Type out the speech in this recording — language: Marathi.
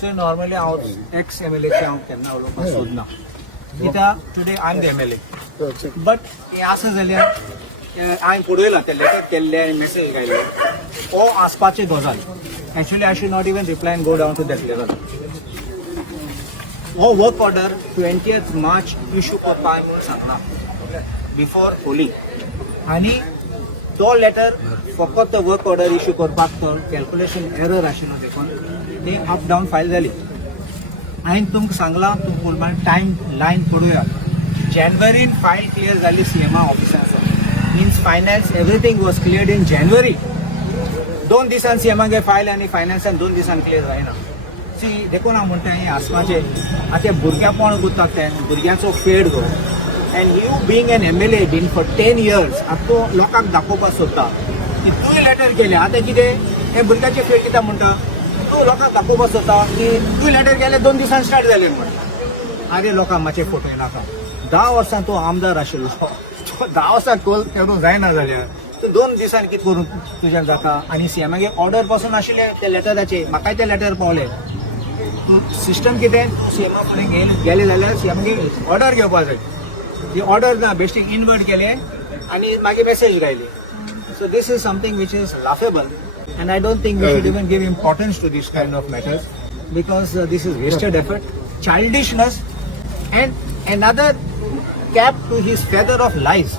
So normally our ex-MLA चे हांव केन्ना उलोवपाक सोदना. कित्याक today I am the MLA. But हें आसा जाल्यार हांवें पळयलां तें लेटर केल्लें आनी मेसेज घायले हो आसपाची गजाल. Actually I should not even reply and go down to that level. हो work order 20th March issue करपाक म्हणून सांगला बिफोर होली. आनी तो लेटर फकत तो वर्क ऑर्डर इश्यू करपाक तो कॅल्क्युलेशन एरर आशिल्लो देखून ती अप डावन फायल जाली. हांवें तुमकां सांगलां तुमकां टायम लायन पळोवया. जानेवारीन फायल क्लियर जाली CMA ऑफिसांचो. Means finance everything was cleared in January. 2 दिसान CMA गे फायल आनी फायनान्सान 2 दिसान क्लियर जायना. सी देखून हांव म्हणटा हें आसपाचें आतां भुरग्यापण गुंततात तें भुरग्यांचो फेड गो. And you being an MLA been for 10 years, आता तो लोकांक दाखोवपाक सोदता की तुवें लेटर केलें. आतां कितें हे भुरग्याचें फेड कित्याक म्हणटा तूं लोकांक दाखोवपाक सोदता की तुवें लेटर केलें 2 दिसान स्टार्ट जालें म्हणटा. आरे लोकांक मातशें फोटो नाका. 10 वर्सां तो आमदार आशिल्लो. 10 वर्सां करूंक जायना जाल्यार तूं 2 दिसान कितें करूंक तुज्यान जाता. आनी CMAगे ऑर्डर पासून आशिल्ले ते लेटराचे म्हाकाय ते लेटर पावले. तूं सिस्टम कितें CMA फुडें गेले जाल्यार CMAगे ऑर्डर घेवपाक जाय. ती ऑर्डर ना बेश्टी इनवर्ट केले आणि मागीर मेसेज घायली. So this is something which is laughable and I don't think we should even give importance to this kind of matters because this is wasted effort, childishness and another cap to his feather of lies.